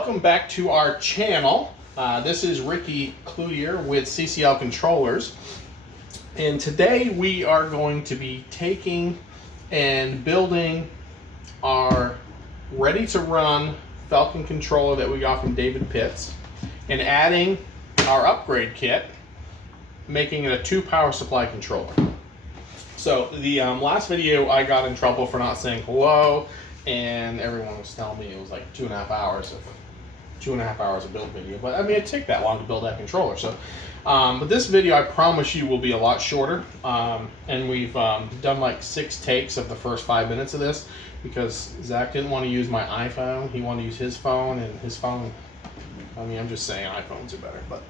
welcome back to our channel. This is Ricky Cloutier with CCL Controllers, and today we are going to be taking and building our ready-to-run Falcon controller that we got from David Pitts and adding our upgrade kit, making it a 2 power supply controller. So the last video I got in trouble for not saying hello, and everyone was telling me it was like 2.5 hours of build video. But I mean, it took that long to build that controller. So, but this video, I promise you, will be a lot shorter. And we've done like 6 takes of the first 5 minutes of this because Zach didn't want to use my iPhone. He wanted to use his phone, and his phone, I mean, I'm just saying iPhones are better. But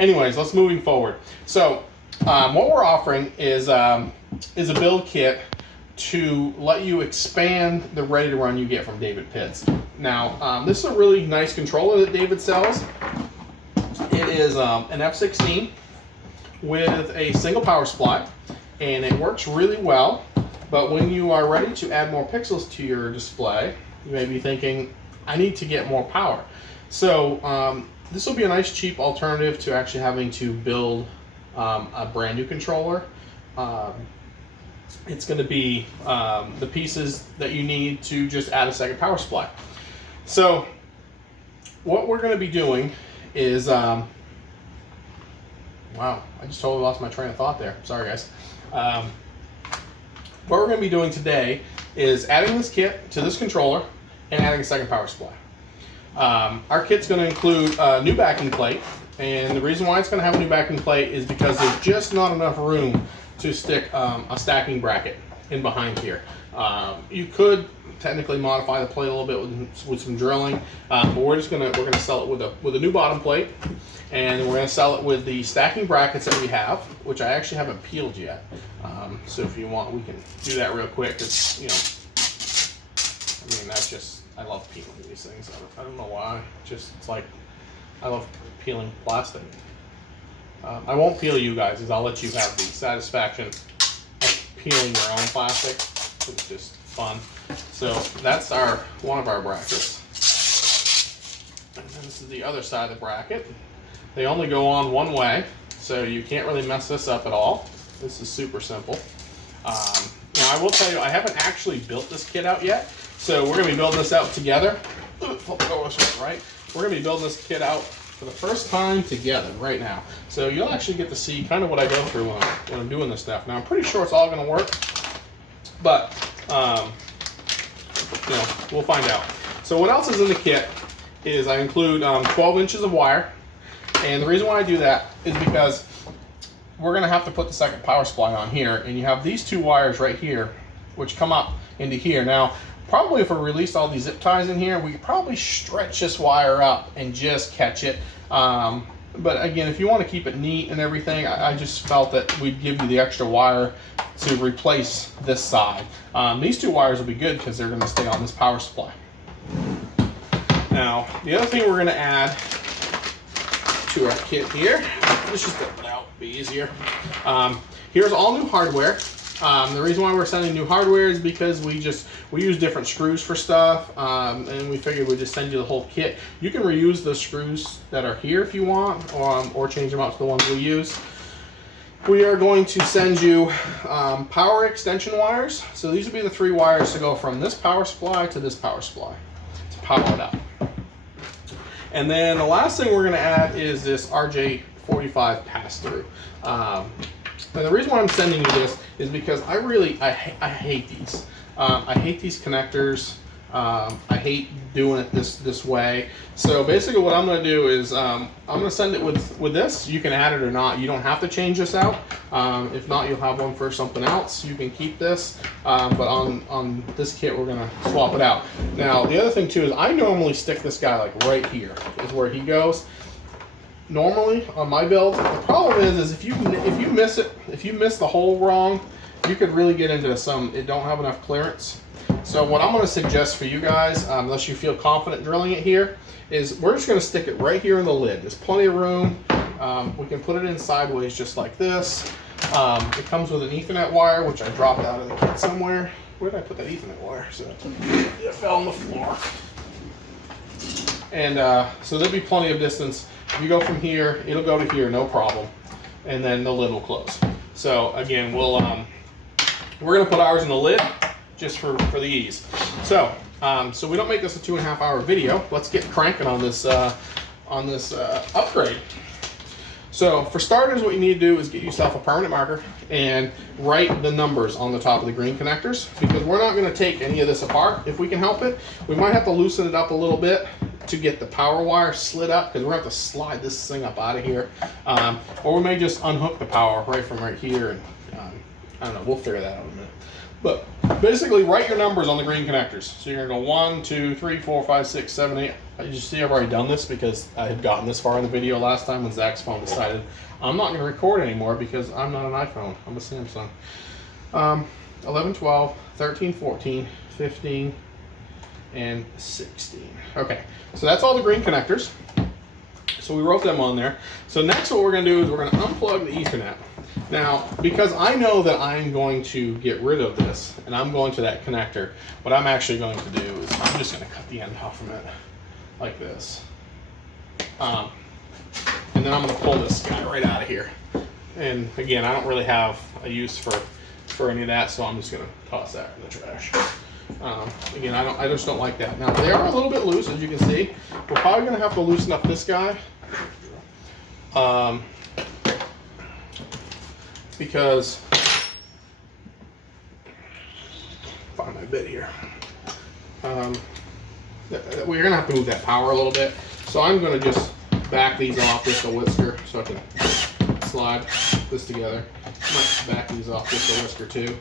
anyways, let's moving forward. So what we're offering is a build kit to let you expand the ready to run you get from David Pitts. Now, this is a really nice controller that David sells. It is an F16 with a single power supply, and it works really well. But when you are ready to add more pixels to your display, you may be thinking, I need to get more power. So this will be a nice cheap alternative to actually having to build a brand new controller. It's going to be the pieces that you need to just add a second power supply. So what we're going to be doing is, wow, I just totally lost my train of thought there. Sorry, guys. What we're going to be doing today is adding this kit to this controller and adding a second power supply. Our kit's going to include a new backing plate, and the reason why it's going to have a new backing plate is because there's just not enough room to stick a stacking bracket in behind here. You could technically modify the plate a little bit with some drilling, but we're gonna sell it with a new bottom plate, and we're gonna sell it with the stacking brackets that we have, which I actually haven't peeled yet. So if you want, we can do that real quick. It's, you know, I mean, that's just, I love peeling these things. I don't know why. It's like I love peeling plastic. I won't peel you guys, because I'll let you have the satisfaction of peeling your own plastic. It's just fun. So that's one of our brackets. And then this is the other side of the bracket. They only go on one way, so you can't really mess this up at all. This is super simple. Now I will tell you, I haven't actually built this kit out yet, so we're going to be building this out together. Right? We're going to be building this kit out for the first time together right now. So you'll actually get to see kind of what I go through when I'm doing this stuff. Now I'm pretty sure it's all going to work, but you know, we'll find out. So what else is in the kit is I include 12 inches of wire, and the reason why I do that is because we're going to have to put the second power supply on here, and you have these 2 wires right here which come up into here. Now probably if we released all these zip ties in here, we could probably stretch this wire up and just catch it. But again, if you want to keep it neat and everything, I just felt that we'd give you the extra wire to replace this side. These 2 wires will be good because they're going to stay on this power supply. Now, the other thing we're going to add to our kit here, let's just get it out, be easier. Here's all new hardware. The reason why we're sending new hardware is because we use different screws for stuff, and we figured we'd just send you the whole kit. You can reuse the screws that are here if you want, or change them out to the ones we use. We are going to send you power extension wires. So these would be the 3 wires to go from this power supply to this power supply to power it up. And then the last thing we're going to add is this RJ45 pass-through. And the reason why I'm sending you this is because I hate these. I hate these connectors. I hate doing it this way. So basically what I'm going to do is I'm going to send it with this. You can add it or not. You don't have to change this out. If not, you'll have one for something else. You can keep this. But on this kit, we're going to swap it out. Now, the other thing too is I normally stick this guy like right here is where he goes. Normally on my build, the problem is if you miss it, if you miss the hole wrong, you could really get into it don't have enough clearance. So what I'm going to suggest for you guys, unless you feel confident drilling it here, is we're just going to stick it right here in the lid. There's plenty of room. We can put it in sideways just like this. It comes with an Ethernet wire, which I dropped out of the kit somewhere. Where did I put that Ethernet wire? So it fell on the floor. And so there'll be plenty of distance. If you go from here, it'll go to here, no problem. And then the lid will close. So again, we're gonna put ours in the lid just for the ease. So so we don't make this a 2.5 hour video. Let's get cranking on this upgrade. So for starters, what you need to do is get yourself a permanent marker and write the numbers on the top of the green connectors, because we're not going to take any of this apart if we can help it. We might have to loosen it up a little bit to get the power wire slid up, because we're going to have to slide this thing up out of here. Or we may just unhook the power right from right here. And I don't know, we'll figure that out in a minute. But basically, write your numbers on the green connectors. So you're going to go 1, 2, 3, 4, 5, 6, 7, 8. You see, I've already done this because I had gotten this far in the video last time when Zach's phone decided I'm not going to record anymore because I'm not an iPhone. I'm a Samsung. 11, 12, 13, 14, 15, and 16. Okay, so that's all the green connectors. So we wrote them on there. So next what we're going to do is we're going to unplug the Ethernet. Now, because I know that I'm going to get rid of this and I'm going to that connector, what I'm actually going to do is I'm just going to cut the end off from it like this. And then I'm going to pull this guy right out of here. And again, I don't really have a use for any of that, so I'm just going to toss that in the trash. Again, I just don't like that. Now, they are a little bit loose, as you can see. We're probably going to have to loosen up this guy. Because, find my bit here. We're going to have to move that power a little bit. So I'm going to just back these off with a whisker so I can slide this together. I might back these off with a whisker too,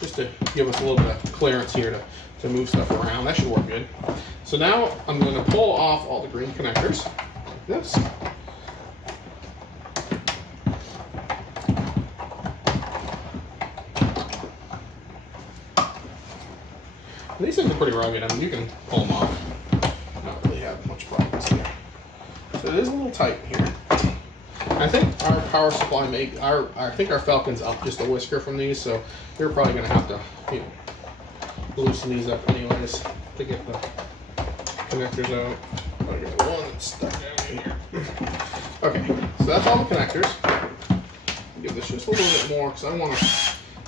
just to give us a little bit of clearance here to move stuff around. That should work good. So now I'm going to pull off all the green connectors like this. These things are pretty rugged. I mean, you can pull them off. Not really have much problems here. So it is a little tight here. I think our power supply I think our Falcon's up just a whisker from these, so we're probably going to have to, loosen these up anyways to get the connectors out. I got one that's stuck down here. Okay, so that's all the connectors. Give this just a little bit more because I want to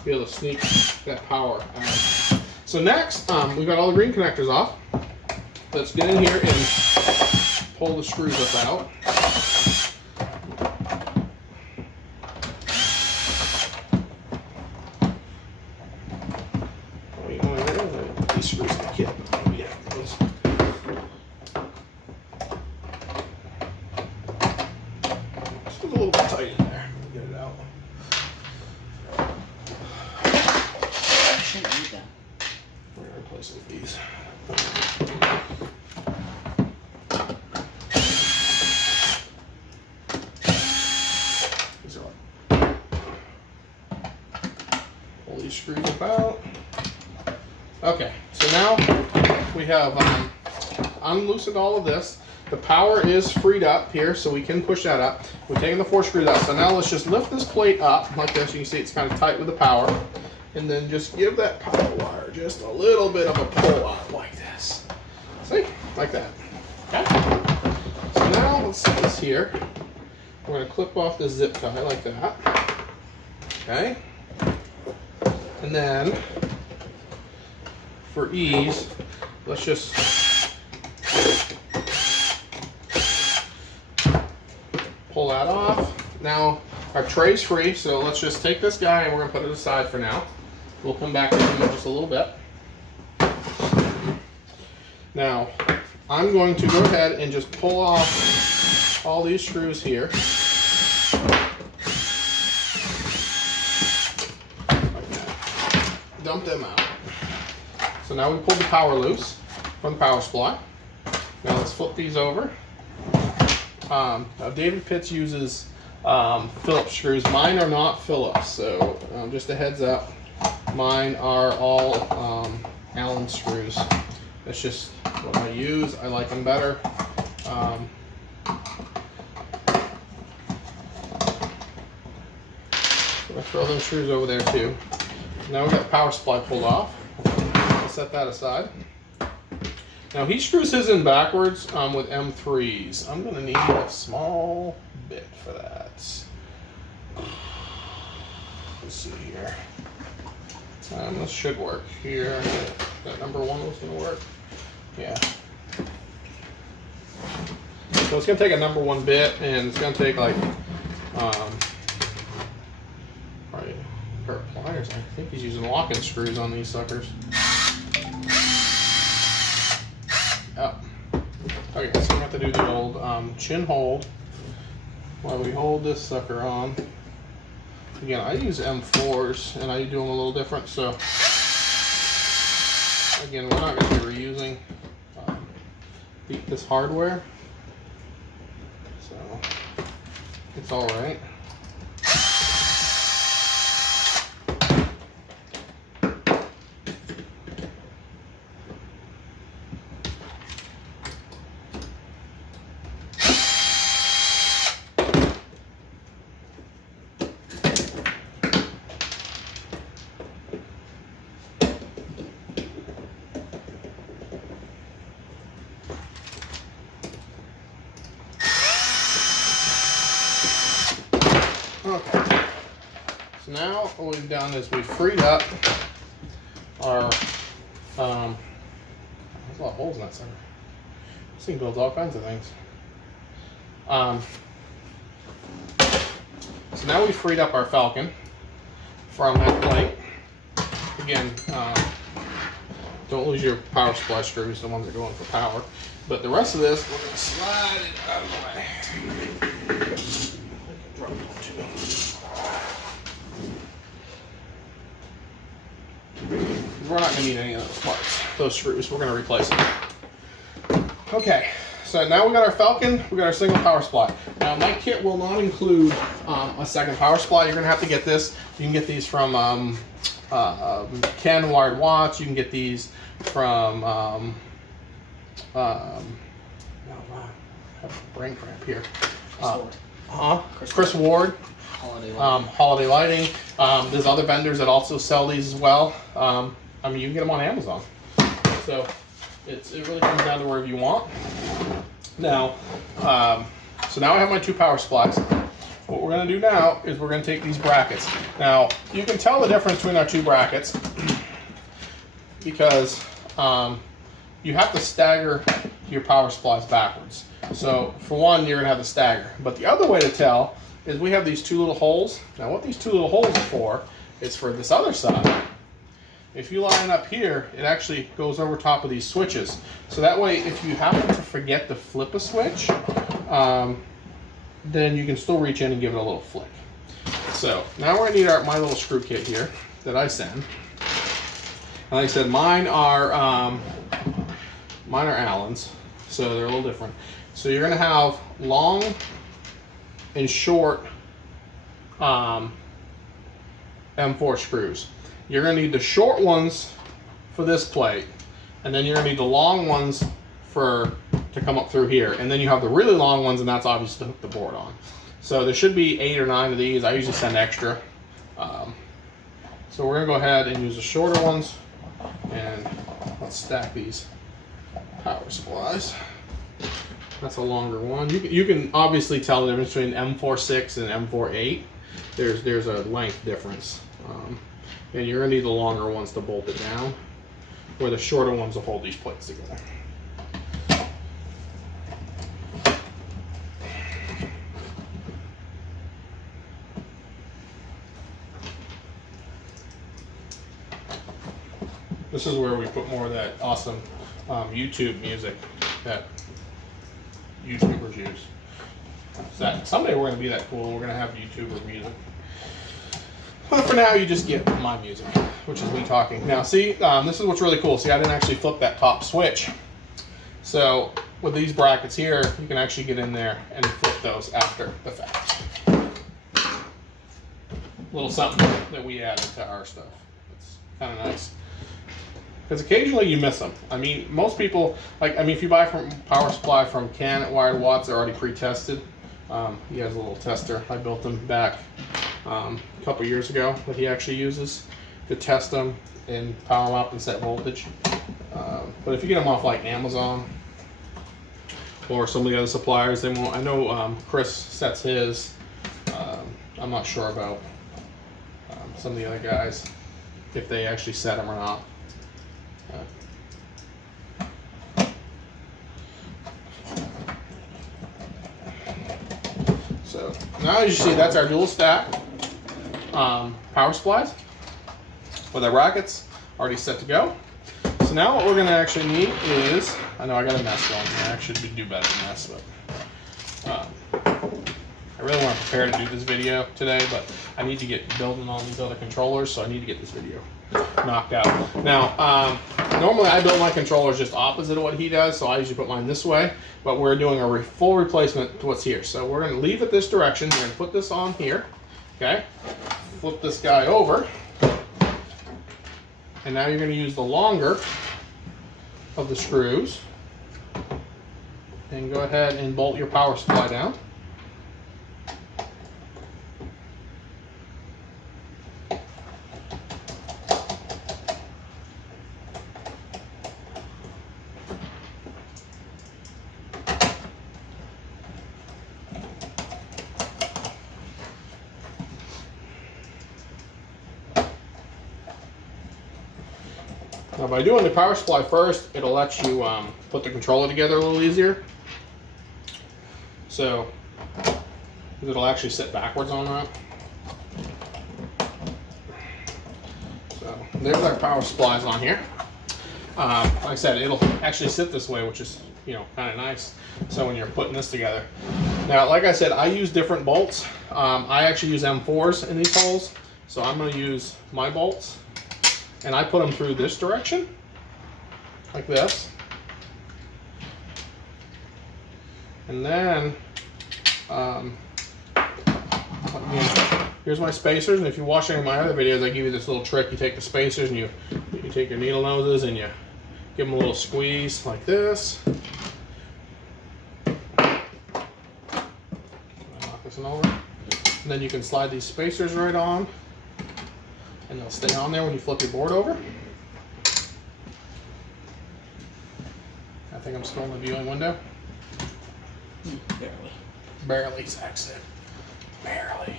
be able to sneak that power out. So next, we've got all the green connectors off. Let's get in here and pull the screws up out. These screws in the kit. Yeah, those. It's a little bit tight in there. Get it out. I shouldn't need that. We're going to replace with these. Pull these screws about. Okay, so now we have unloosened all of this. The power is freed up here, so we can push that up. We're taking the 4 screws out. So now let's just lift this plate up like this. You can see it's kind of tight with the power. And then just give that power wire just a little bit of a pull out like this. See? Like that. Okay? So now let's set this here. We're going to clip off this zip tie like that. Okay? And then, for ease, let's just pull that off. Now, our tray's free, so let's just take this guy and we're going to put it aside for now. We'll come back to him in just a little bit. Now, I'm going to go ahead and just pull off all these screws here. Like that. Dump them out. So now we pulled the power loose from the power supply. Now let's flip these over. Now David Pitts uses Phillips screws. Mine are not Phillips, so just a heads up. Mine are all Allen screws. That's just what I use. I like them better. I'll throw those screws over there too. Now we've got the power supply pulled off. I'll set that aside. Now he screws his in backwards with M3s. I'm gonna need a small bit for that. Let's see here. This should work here. That number 1 was gonna work. Yeah. So it's gonna take a number 1 bit, and it's gonna take like probably a pair of pliers. I think he's using locking screws on these suckers. Oh. Okay, so we have to do the old chin hold while we hold this sucker on. Again, I use M4s and I do them a little different, so again, we're not going to be reusing this hardware, so it's all right. Okay, so now what we've done is we've freed up our, there's a lot of holes in that sucker. This thing builds all kinds of things. So now we've freed up our Falcon from that plate. Again, don't lose your power supply screws, the ones that are going for power. But the rest of this, we're going to slide it out of the way. We're not going to need any of those parts, those screws. We're going to replace them. Okay, so now we got our Falcon, we got our single power supply. Now my kit will not include a second power supply. You're going to have to get this. You can get these from Ken Wired Watch. You can get these from oh wow, I have a brain cramp here. Chris Ward. Holiday Lighting. There's other vendors that also sell these as well. I mean, you can get them on Amazon. So it really comes down to wherever you want. Now, so now I have my 2 power supplies. What we're going to do now is we're going to take these brackets. Now, you can tell the difference between our 2 brackets because you have to stagger your power supplies backwards. So for one, you're going to have to stagger. But the other way to tell is we have these 2 little holes. Now what these 2 little holes are for is for this other side. If you line up here, it actually goes over top of these switches. So that way, if you happen to forget to flip a switch, then you can still reach in and give it a little flick. So now we're gonna need my little screw kit here that I send. And like I said, mine are Allen's, so they're a little different. So you're gonna have long and short M4 screws. You're going to need the short ones for this plate, and then you're going to need the long ones to come up through here, and then you have the really long ones, and that's obviously to hook the board on. So there should be 8 or 9 of these. I usually send extra. So we're going to go ahead and use the shorter ones, and let's stack these power supplies. That's a longer one. You can obviously tell the difference between M46 and M48. There's a length difference. And you're going to need the longer ones to bolt it down, where the shorter ones will hold these plates together. This is where we put more of that awesome YouTube music that YouTubers use. So someday we're going to be that cool. We're going to have YouTuber music. But for now, you just get my music, which is me talking. Now, see, this is what's really cool. See, I didn't actually flip that top switch. So with these brackets here, you can actually get in there and flip those after the fact. A little something that we added to our stuff. It's kind of nice. Because occasionally you miss them. I mean, most people, if you buy from power supply from Ken at Wired Watts, they're already pre-tested. He has a little tester. I built them back a couple years ago that he actually uses to test them and power them up and set voltage. But if you get them off like Amazon or some of the other suppliers, they won't. I know Chris sets his. I'm not sure about some of the other guys, if they actually set them or not. So now, as you see, that's our dual stack power supplies with our brackets already set to go. So now what we're going to actually need is, I know I got a mess going here. I should do better than this, but I really want to prepare to do this video today, but I need to get building on these other controllers, so I need to get this video knocked out. Now, normally I build my controllers just opposite of what he does, so I usually put mine this way, but we're doing a full replacement to what's here. So we're going to leave it this direction. We're going to put this on here, okay? Flip this guy over, and now you're going to use the longer of the screws and go ahead and bolt your power supply down. Now, by doing the power supply first, it'll let you put the controller together a little easier. So, it'll actually sit backwards on that. So, there's our power supplies on here. Like I said, it'll actually sit this way, which is, kind of nice. So when you're putting this together. Now, like I said, I use different bolts. I actually use M4s in these holes. So I'm going to use my bolts. And I put them through this direction, like this. And then, here's my spacers. And if you watch any of my other videos, I give you this little trick. You take the spacers and you take your needle noses and you give them a little squeeze like this. Knock this one over. And then you can slide these spacers right on. And they'll stay on there when you flip your board over. I think I'm still in the viewing window. Barely. Barely, Zach said. Barely.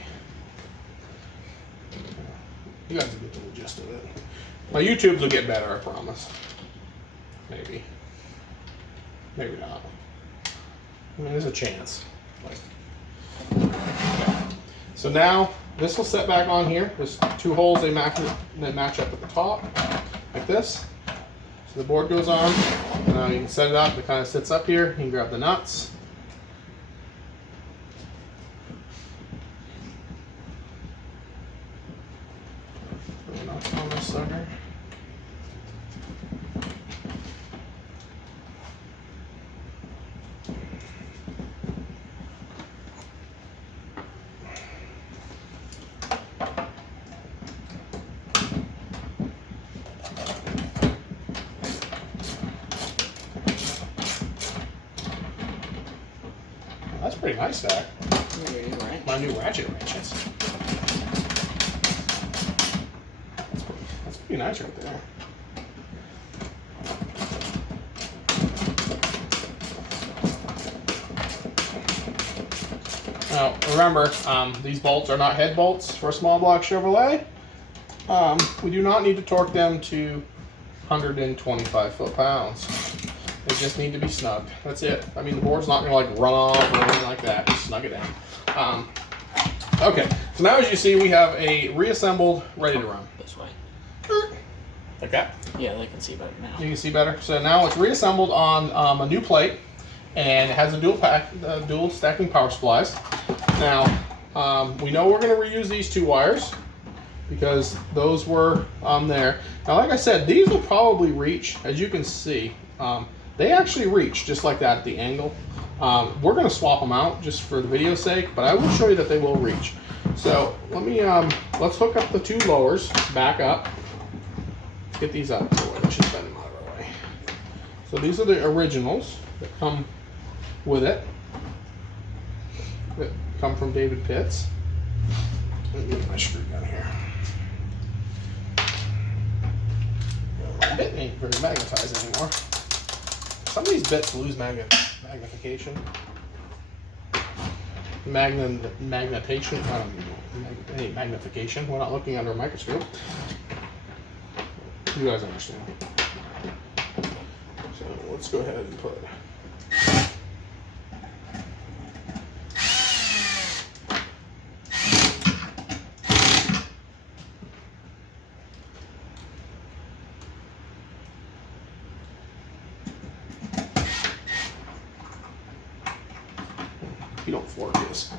You guys will get the gist of it. My YouTubes will get better, I promise. Maybe. Maybe not. I mean, there's a chance. Okay. So now, this will set back on here. There's two holes they match up at the top, like this. So the board goes on. Now you can set it up. It kind of sits up here. You can grab the nuts. Put the nuts on this sucker. That's pretty nice, Zach. My new ratchet wrenches. That's pretty nice right there. Now, remember, these bolts are not head bolts for a small block Chevrolet. We do not need to torque them to 125 foot-pounds. They just need to be snugged. That's it. I mean, the board's not going to run off or anything like that. Just snug it down. Okay, so now as you see, we have a reassembled, ready to run. This way. Like that? Yeah, they can see better now. You can see better. So now it's reassembled on a new plate, and it has a dual stacking power supplies. Now, we know we're going to reuse these two wires because those were there. Now, like I said, these will probably reach, as you can see. They actually reach just like that at the angle. We're going to swap them out just for the video's sake, but I will show you that they will reach. So let me let's hook up the two lowers back up. Let's get these up. Let's just bend them out of our way. So these are the originals that come with it. That come from David Pitts. Let me get my screw gun here. bit ain't very magnetized anymore. Some of these bits lose magnification. Magnetation. Any magnification. We're not looking under a microscope. You guys understand. So let's go ahead and put. You don't fork this.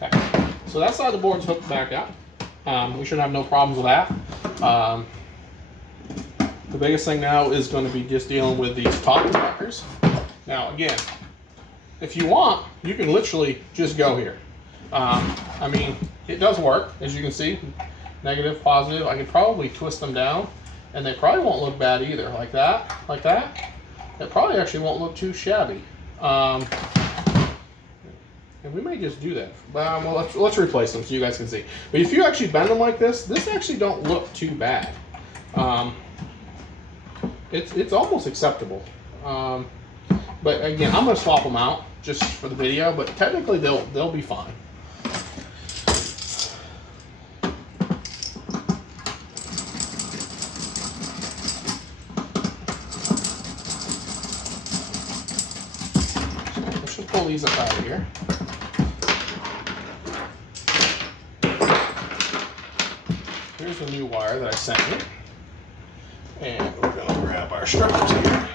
Okay, so that side of the board's hooked back up. We should have no problems with that. The biggest thing now is going to be just dealing with these top rockers. Now again, if you want, you can literally just go here. I mean, it does work, as you can see. Negative, positive. I could probably twist them down, and they probably won't look bad either. Like that, like that. It probably actually won't look too shabby. And we may just do that. Well, let's replace them so you guys can see. But if you actually bend them like this actually don't look too bad. It's almost acceptable. But again, I'm gonna swap them out just for the video, but technically they'll be fine. So let's just pull these up out of here. Here's the new wire that I sent you. And we're going to grab our strippers here.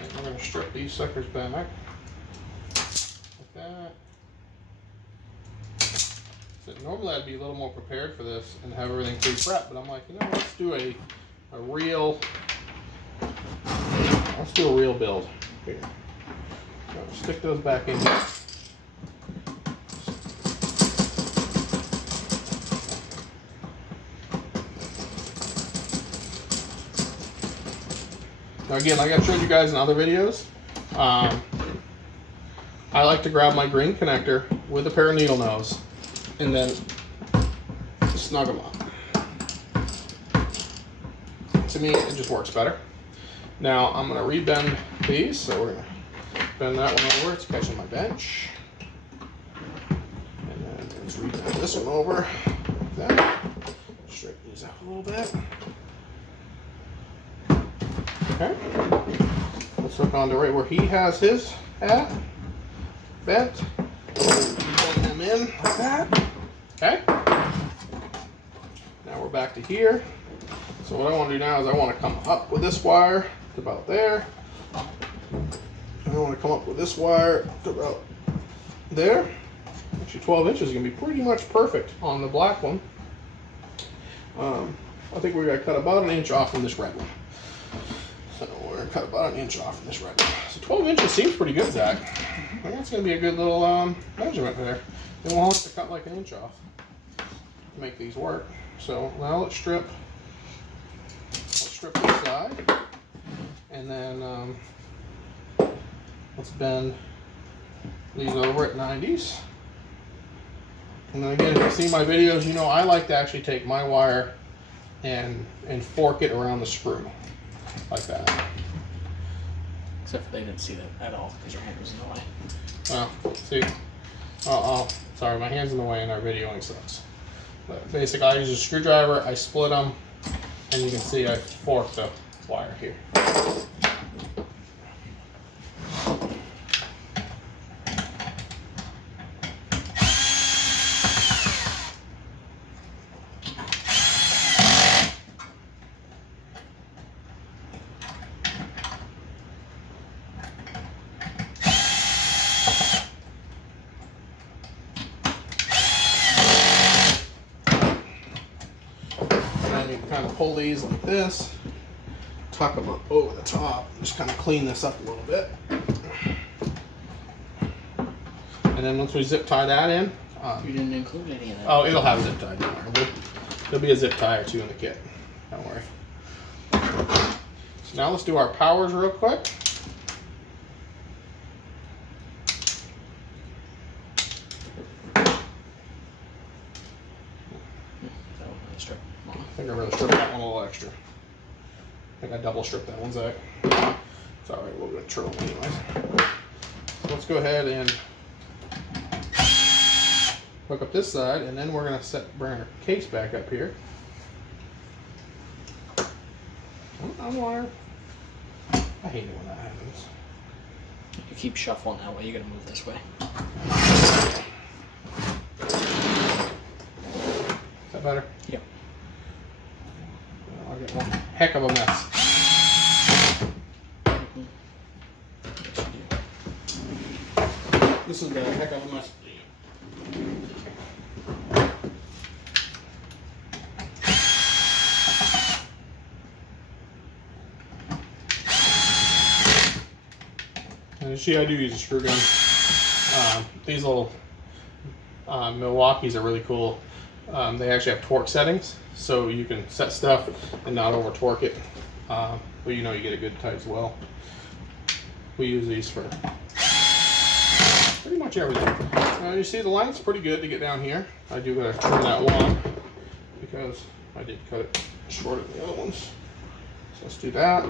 And we're going to strip these suckers back. Like that. So normally I'd be a little more prepared for this and have everything pre-prepped, but I'm like, you know, let's do a real build here. So stick those back in here. Now again, like I've showed you guys in other videos, I like to grab my green connector with a pair of needle nose and then snug them up. To me, it just works better. Now I'm going to rebend these, so we're going to bend that one over. It's catching my bench. And then let's rebend this one over like that. Straighten these up a little bit. Okay, let's hook on to right where he has his at, bent, bend them in like that. Okay, now we're back to here. So what I want to do now is I want to come up with this wire to about there. I want to come up with this wire to about there. Actually 12 inches is going to be pretty much perfect on the black one. I think we're going to cut about an inch off from this red one. So we're going to cut about an inch off from this red one. So 12 inches seems pretty good, Zach. I think that's going to be a good little measurement there. Then we'll have to cut like an inch off to make these work. So now let's strip this side. And then let's bend these over at 90s. And then again, if you see my videos, you know I like to actually take my wire and fork it around the screw. Like that. Except for they didn't see that at all because your hand was in the way. Oh, see? Oh, sorry, my hand's in the way and our videoing sucks. But basically, I use a screwdriver, I split them, and you can see I forked the wire here. Kind of pull these like this, tuck them up over the top, just kind of clean this up a little bit. And then once we zip tie that in, You didn't include any of that. Oh, it'll have a zip tie. Don't worry. There'll be a zip tie or two in the kit. Don't worry. So now let's do our powers real quick. I think I really stripped that one a little extra. I think I double stripped that one, Zach. It's alright, we'll go trim them anyways. So let's go ahead and hook up this side, and then we're going to bring our case back up here. On wire. I hate it when that happens. You keep shuffling that way, you gotta move this way. Is that better? Yep. I'll get one heck of a mess. This is the heck of a mess. And you see, I do use a screw gun. These little Milwaukee's are really cool. They actually have torque settings, so you can set stuff and not over torque it. But you know you get a good tight as well. We use these for pretty much everything. You see the length's pretty good to get down here. I do gotta trim that one because I did cut it shorter than the other ones. So let's do that.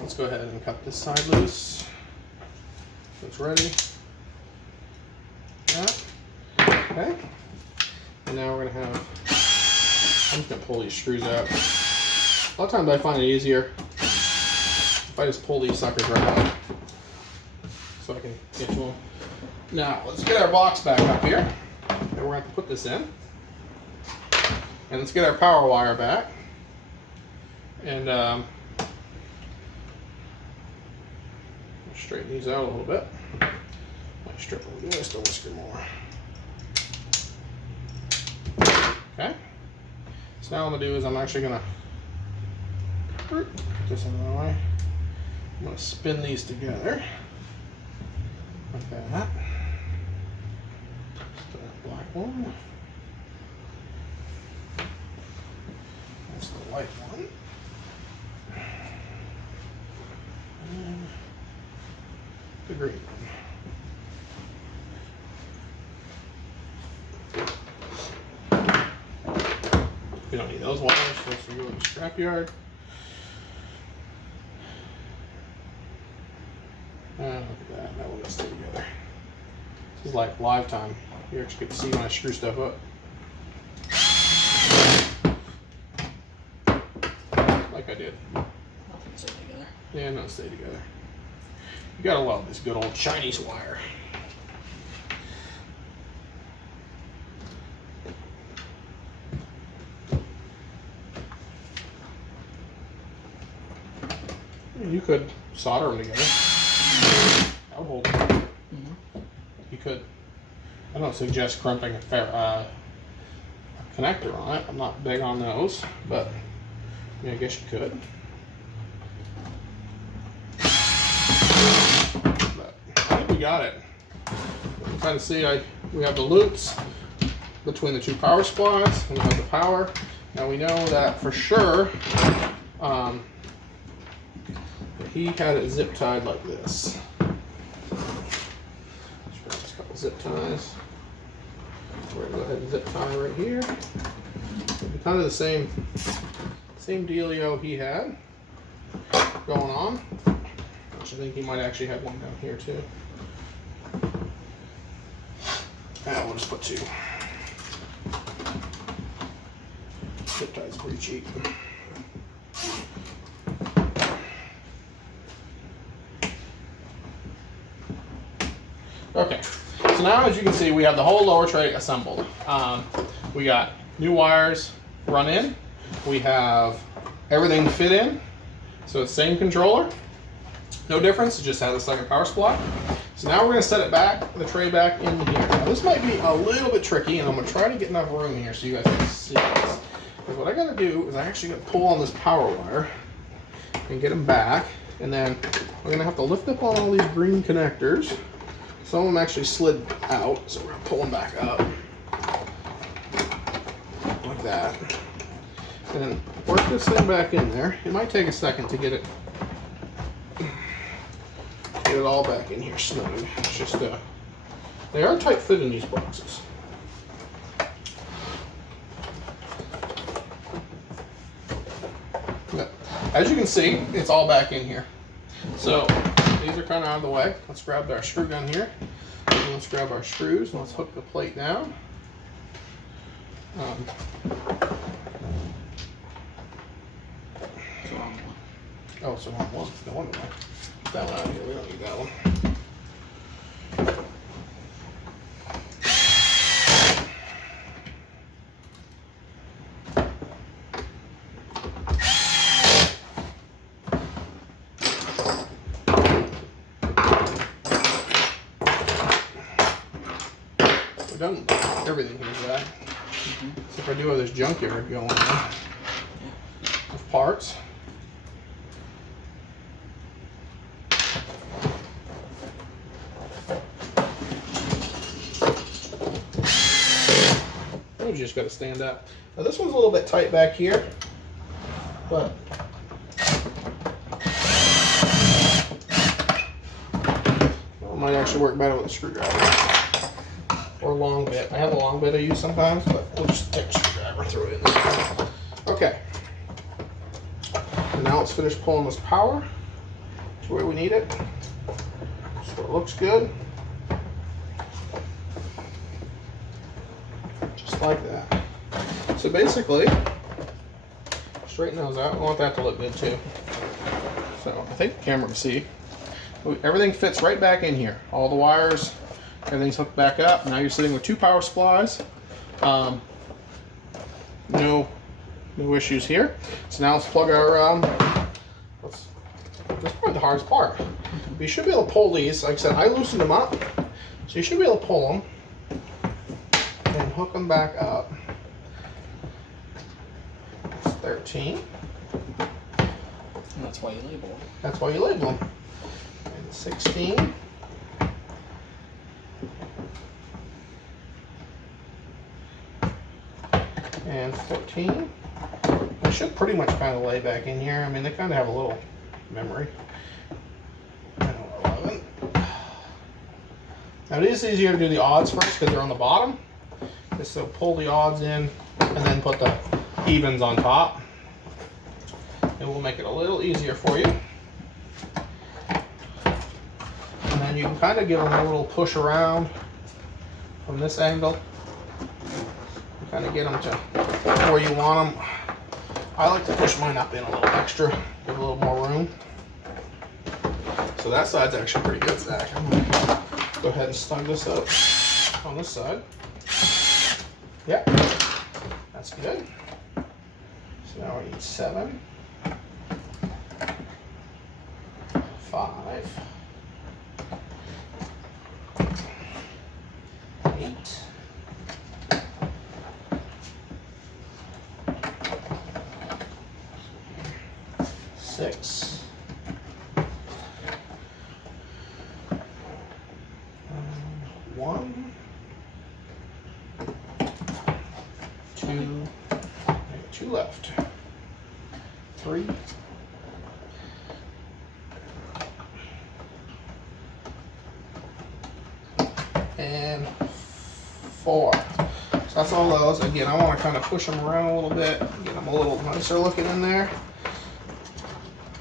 Let's go ahead and cut this side loose. So it's ready. Okay. And now we're gonna have, I'm just gonna pull these screws out. A lot of times I find it easier if I just pull these suckers right out so I can get to them. Now let's get our box back up here, and we're gonna have to put this in. And let's get our power wire back. And straighten these out a little bit. Might strip them just a whisker more. Okay. So now what I'm gonna do is I'm actually gonna put this in the way. I'm gonna spin these together like that. Just that black one. That's the white one. And the green one. We don't need those wires, so let's go to the scrapyard. Look at that, that one will stay together. This is like live time. You actually get to see when I screw stuff up. Like I did. Nothing stay together. Yeah, no, stay together. You gotta love this good old Chinese wire. You could solder them together. That would hold them. Mm-hmm. You could. I don't suggest crimping a connector on it. I'm not big on those, but I mean, I guess you could. But I think we got it. You can kind of see we have the loops between the two power supplies, and we have the power. Now we know that for sure. He had it zip tied like this. Just a couple zip ties. We're gonna go ahead and zip tie right here. Kind of the same dealio he had going on. Which I think he might actually have one down here too. And we'll just put two. Zip ties pretty cheap. Okay, so now as you can see, we have the whole lower tray assembled. We got new wires run in. We have everything fit in. So it's the same controller. No difference, it just has a second power supply. So now we're gonna set it back, the tray back in here. Now this might be a little bit tricky, and I'm gonna try to get enough room here so you guys can see this. Because what I gotta do is I actually gotta pull on this power wire and get them back. And then we're gonna have to lift up on all these green connectors. Some of them actually slid out, so we're gonna pull them back up. Like that. And then work this thing back in there. It might take a second to get it all back in here snug. It's just they are tight fit in these boxes. But as you can see, it's all back in here. So these are kind of out of the way. Let's grab our screw gun here. Let's grab our screws and let's hook the plate down. Oh, it's the wrong one. No wonder why. That one out of here. We don't need that one. We're done with everything here, Zach. Except I do have this junkyard going on with parts. You just got to stand up. Now this one's a little bit tight back here, but it might actually work better with a screwdriver or a long bit. I have a long bit I use sometimes, but we'll just take a screwdriver, throw it in there. Okay. And now let's finish pulling this power to where we need it, so it looks good. Like that. So basically, straighten those out. I want that to look good too. So I think the camera can see. Everything fits right back in here. All the wires, everything's hooked back up. Now you're sitting with 2 power supplies. No issues here. So now let's plug our. That's probably the hardest part. You should be able to pull these. Like I said, I loosened them up, so you should be able to pull them. And hook them back up. It's 13. And that's why you label them. That's why you label them. And 16. And 14. They should pretty much kind of lay back in here. I mean, they kind of have a little memory. And 11. Now it is easier to do the odds first because they're on the bottom. So pull the odds in and then put the evens on top. It will make it a little easier for you. And then you can kind of give them a little push around from this angle. Kind of get them to where you want them. I like to push mine up in a little extra, give a little more room. So that side's actually pretty good, Zach. I'm gonna go ahead and snug this up on this side. Yep, that's good. So now we need 7, 5, 8, 6, 1, 2 left, 3, and 4. So that's all those. Again, I want to kind of push them around a little bit, get them a little nicer looking in there.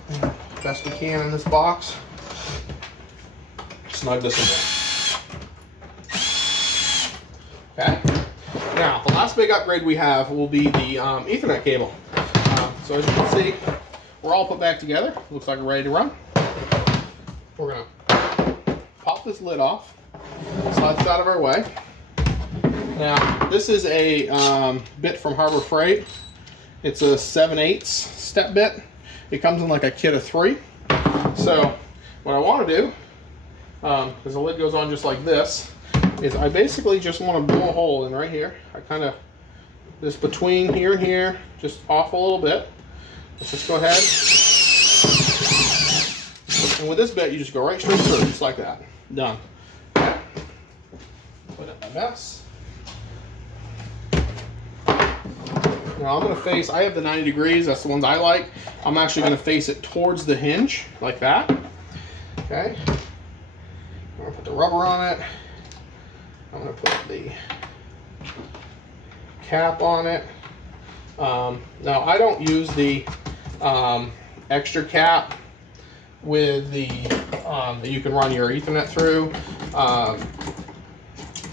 And best we can in this box. Snug this in. Okay. Now, the last big upgrade we have will be the Ethernet cable. So as you can see, we're all put back together. Looks like we're ready to run. We're going to pop this lid off, slide this out of our way. Now, this is a bit from Harbor Freight. It's a 7/8 step bit. It comes in like a kit of 3. So what I want to do, because the lid goes on just like this, is I basically just want to blow a hole in right here. I kind of, this between here and here, just off a little bit. Let's just go ahead. And with this bit, you just go right straight through, just like that. Done. Okay. put it in my mess. Now I'm going to face, I have the 90 degrees, that's the ones I like. I'm actually going to face it towards the hinge, like that. Okay. I'm going to put the rubber on it. I'm going to put the cap on it. Now I don't use the extra cap with the that you can run your Ethernet through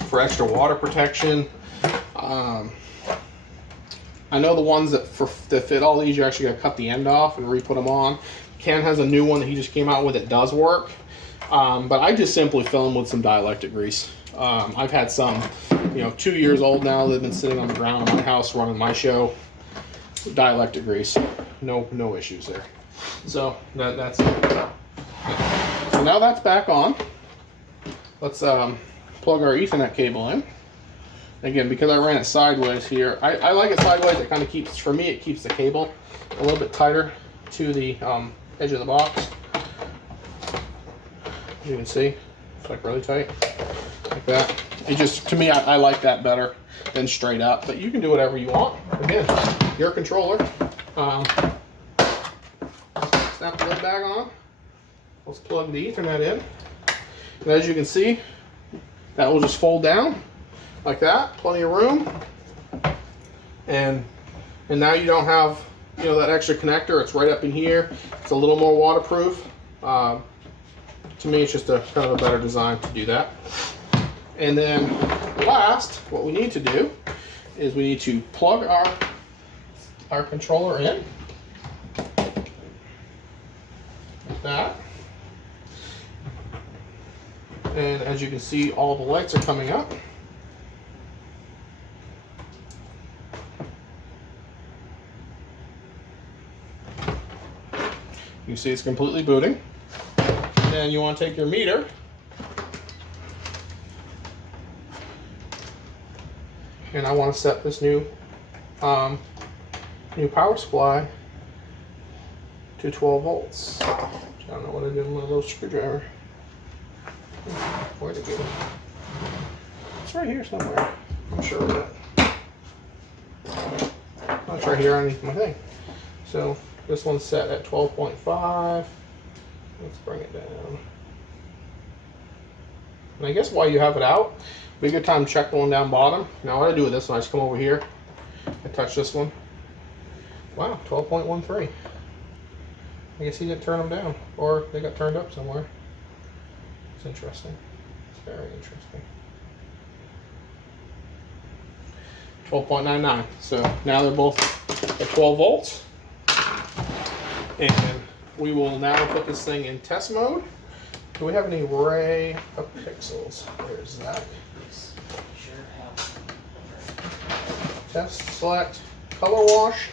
for extra water protection. I know the ones that fit all these, you actually got to cut the end off and re-put them on. Ken has a new one that he just came out with that does work, but I just simply fill them with some dielectric grease. I've had some, 2 years old now. They've been sitting on the ground in my house running my show. Dielectric grease, no issues there. So that's it. So now that's back on. Let's plug our Ethernet cable in. Again, because I ran it sideways here, I like it sideways. It kind of keeps, for me, it keeps the cable a little bit tighter to the edge of the box. As you can see, it's like really tight, like that. It just, to me, I like that better than straight up, but you can do whatever you want. Again, your controller. Snap the lid back on. Let's plug the Ethernet in. And as you can see, that will just fold down like that. Plenty of room. And now you don't have, that extra connector. It's right up in here. It's a little more waterproof. To me, it's just a kind of a better design to do that. And then last, what we need to do is we need to plug our controller in, like that. And as you can see, all the lights are coming up. You see it's completely booting. And you want to take your meter and I want to set this new power supply to 12 volts. I don't know what I did with one of those screwdriver. Where'd it go? It's right here somewhere. I'm sure of it. Oh, it's right here underneath my thing. So this one's set at 12.5. Let's bring it down. And I guess while you have it out, be a good time to check the one down bottom. Now what I do with this one, I just come over here, I touch this one. Wow, 12.13. I guess he didn't turn them down, or they got turned up somewhere. It's interesting. It's very interesting. 12.99. So now they're both at 12 volts. And we will now put this thing in test mode. Do we have any array of pixels? There's that. Test, select, color wash.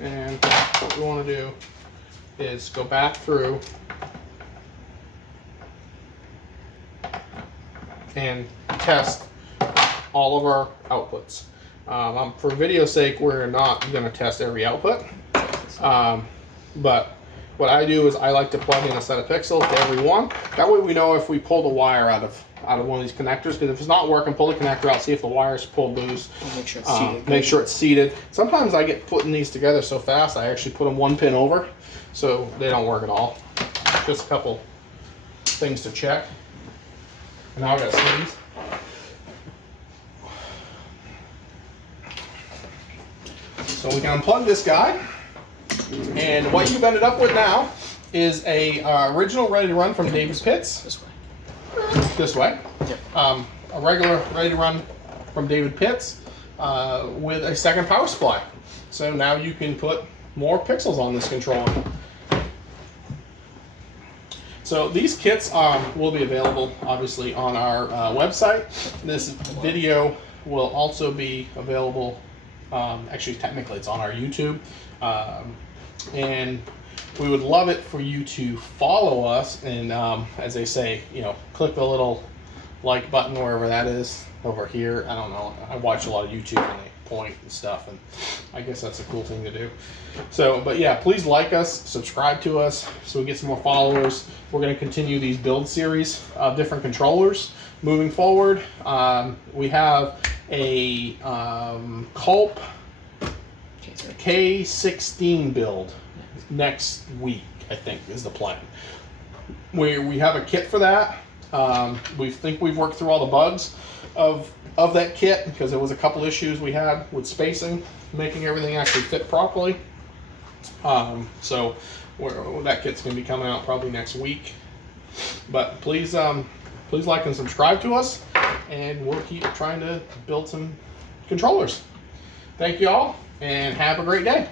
And what we want to do is go back through and test all of our outputs. For video's sake, we're not going to test every output. But what I do is I like to plug in a set of pixels to every one. That way we know if we pull the wire out of one of these connectors, because if it's not working, pull the connector out, see if the wire's pulled loose. Make sure it's seated. Make sure it's seated. Sometimes I get putting these together so fast, I actually put them one pin over, so they don't work at all. Just a couple things to check. And now I got to sneeze. So we can unplug this guy. And what you've ended up with now is a original ready to run from David's Pits. This way. This way. Yep. A regular ready to run from David Pitts with a second power supply. So now you can put more pixels on this controller. So these kits will be available obviously on our website. This video will also be available, actually technically it's on our YouTube. And we would love it for you to follow us and, as they say, click the little like button wherever that is over here. I don't know. I watch a lot of YouTube and point and stuff, and I guess that's a cool thing to do. So, but yeah, please like us, subscribe to us so we get some more followers. We're going to continue these build series of different controllers moving forward. We have a Culp K16 build next week, I think is the plan. We have a kit for that. We think we've worked through all the bugs of that kit, because there was a couple issues we had with spacing, making everything actually fit properly. So that kit's going to be coming out probably next week. But please like and subscribe to us, and we'll keep trying to build some controllers. Thank you all, and have a great day.